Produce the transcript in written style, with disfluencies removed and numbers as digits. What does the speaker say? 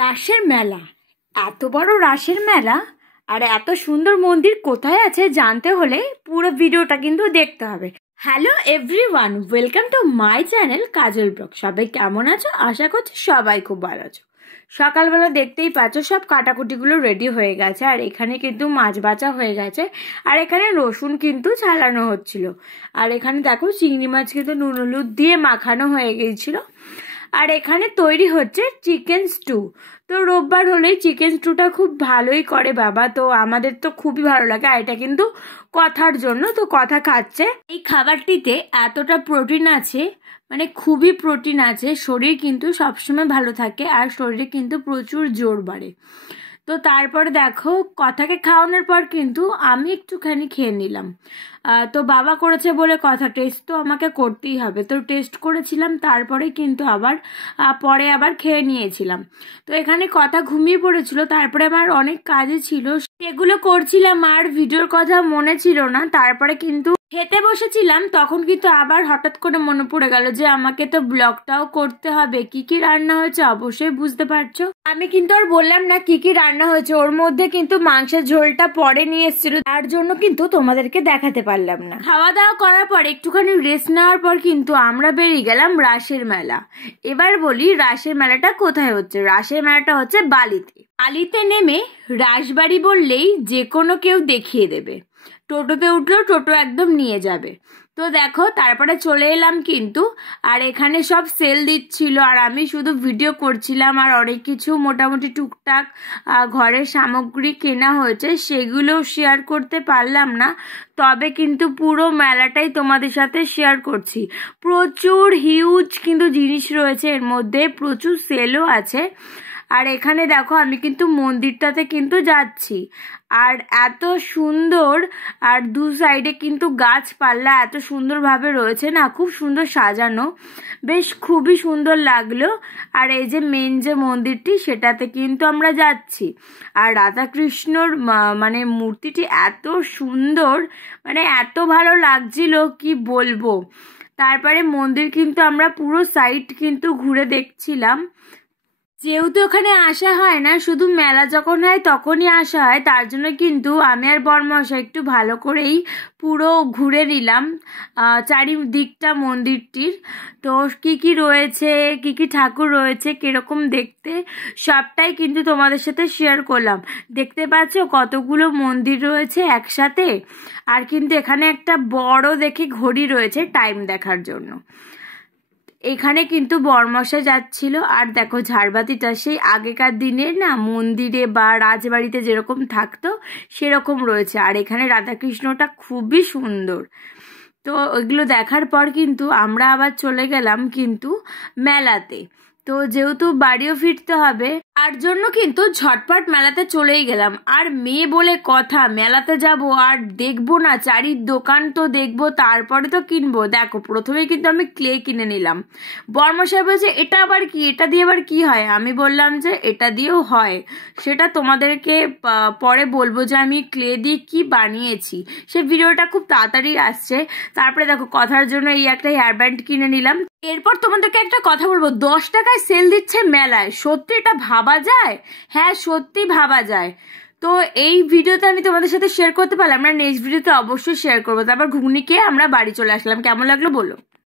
রাসের মেলা, এত বড় রাসের মেলা আর এত সুন্দর মন্দির কোথায় আছে জানতে হলে পুরো ভিডিওটা কিন্তু দেখতে হবে। Hello everyone, welcome to my channel Kajal blog. সবাই কেমন আছো? আশা করছি সবাই খুব ভালো আছো। সকালবেলা দেখতেই পাচ্ছ সব কাটাকুটিগুলো রেডি হয়ে গেছে, আর এখানে কিন্তু মাছ বাছা হয়ে গেছে, আর এখানে রসুন কিন্তু ছাড়ানো হচ্ছিল, আর এখানে দেখো চিংড়ি মাছ কিন্তু নুন হলুদ দিয়ে মাখানো হয়ে গিয়েছিল, আর এখানে তৈরি হচ্ছে চিকেন স্টু। তো রোববার হলেই চিকেন স্টুটা খুব ভালোই করে বাবা, তো আমাদের তো খুবই ভালো লাগে। আর এটা কিন্তু কথার জন্য, তো কথা খাচ্ছে। এই খাবারটিতে এতটা প্রোটিন আছে, মানে খুবই প্রোটিন আছে, শরীর কিন্তু সবসময় ভালো থাকে আর শরীরে কিন্তু প্রচুর জোর বাড়ে। তো তারপরে দেখো কথাকে খাওয়ানোর পর কিন্তু আমি একটুখানি খেয়ে নিলাম। তো বাবা করেছে বলে কথা টেস্ট তো আমাকে করতেই হবে, তো টেস্ট করেছিলাম, তারপরে কিন্তু পরে আবার খেয়ে নিয়েছিলাম। তো এখানে কথা ঘুমিয়ে পড়েছিল, তারপরে আমার অনেক কাজে ছিল সেগুলো করছিলাম, আর ভিডিওর কথা মনে ছিল না। তারপরে কিন্তু খেতে বসেছিলাম, তখন কিন্তু আবার হঠাৎ করে মনে পড়ে গেল যে আমাকে তো ব্লগটাও করতে হবে। কি কি রান্না হয়েছে অবশ্যই বুঝতে পারছো। আমি কিন্তু আর বললাম না কি কি রান্না হয়েছে, ওর মধ্যে কিন্তু মাংসের ঝোলটা পরে নিয়ে এসেছিল, তার জন্য কিন্তু তোমাদেরকে দেখাতে পারলাম না। খাওয়া দাওয়া করার পর একটুখানি রেস্ট নেওয়ার পর কিন্তু আমরা বেরিয়ে গেলাম রাসের মেলা। এবার বলি রাসের মেলাটা কোথায় হচ্ছে। রাসের মেলাটা হচ্ছে বালিতে। বালিতে নেমে রাসবাড়ি বললেই যে কোনো কেউ দেখিয়ে দেবে, টোটোতে উঠলেও টোটো একদম নিয়ে যাবে। তো দেখো তারপরে চলে এলাম কিন্তু, আর এখানে সব সেল দিচ্ছিল, আর আমি শুধু ভিডিও করছিলাম, আর অনেক কিছু মোটামুটি টুকটাক ঘরের সামগ্রী কেনা হয়েছে, সেগুলো শেয়ার করতে পারলাম না, তবে কিন্তু পুরো মেলাটাই তোমাদের সাথে শেয়ার করছি। প্রচুর হিউজ কিন্তু জিনিস রয়েছে এর মধ্যে, প্রচুর সেলও আছে। আর এখানে দেখো আমি কিন্তু মন্দিরটাতে কিন্তু যাচ্ছি, আর এত সুন্দর, আর দু সাইডে কিন্তু গাছপালা এত সুন্দরভাবে রয়েছে না, খুব সুন্দর সাজানো, বেশ খুবই সুন্দর লাগলো। আর এই যে মেন যে মন্দিরটি সেটাতে কিন্তু আমরা যাচ্ছি, আর রাধাকৃষ্ণর মানে মূর্তিটি এত সুন্দর, মানে এত ভালো লাগছিল কি বলবো। তারপরে মন্দির কিন্তু আমরা পুরো সাইড কিন্তু ঘুরে দেখছিলাম। যেহেতু ওখানে আসা হয় না, শুধু মেলা যখন হয় তখনই আসা হয়, তার জন্য কিন্তু আমি আর বরমশাই একটু ভালো করেই পুরো ঘুরে নিলাম চারিদিকটা মন্দিরটির। তো কি কি রয়েছে, কি কি ঠাকুর রয়েছে, কিরকম দেখতে, সবটাই কিন্তু তোমাদের সাথে শেয়ার করলাম। দেখতে পাচ্ছ কতগুলো মন্দির রয়েছে একসাথে, আর কিন্তু এখানে একটা বড় দেখে ঘড়ি রয়েছে টাইম দেখার জন্য। এখানে কিন্তু বরমশাই যাচ্ছিল, আর দেখো ঝাড়বাতিটা সেই আগেকার দিনের না মন্দিরে বা রাজবাড়িতে যেরকম থাকতো সেরকম রয়েছে, আর এখানে রাধাকৃষ্ণটা খুবই সুন্দর। তো ওইগুলো দেখার পর কিন্তু আমরা আবার চলে গেলাম কিন্তু মেলাতে। তো যেহেতু বাড়িও ফিরতে হবে, তার জন্য কিন্তু ঝটপট মেলাতে চলেই গেলাম। আর মেয়ে বলে কথা, মেলাতে যাব আর দেখবো না, চারির দোকান তো দেখবো, তারপরে তো কিনবো। দেখো প্রথমে কিন্তু আমি ক্লে কিনে নিলাম। বর্মশাই বলছে এটা আবার কি, এটা দিয়ে আবার কি হয়? আমি বললাম যে এটা দিয়েও হয়, সেটা তোমাদেরকে পরে বলবো যে আমি ক্লে দিয়ে কি বানিয়েছি, সে ভিডিওটা খুব তাড়াতাড়ি আসছে। তারপরে দেখো কথার জন্য এই একটা হেয়ারব্যান্ড কিনে নিলাম। এরপর তোমাদেরকে একটা কথা বলবো, 10 টাকায় সেল দিচ্ছে মেলায়, সত্যি এটা ভাবা যায়? হ্যাঁ সত্যি ভাবা যায়। তো এই ভিডিওতে আমি তোমাদের সাথে শেয়ার করতে পারলাম, আমরা নেক্সট ভিডিওতে অবশ্যই শেয়ার করবো। তারপর ঘুগনি খেয়ে আমরা বাড়ি চলে আসলাম। কেমন লাগলো বলো।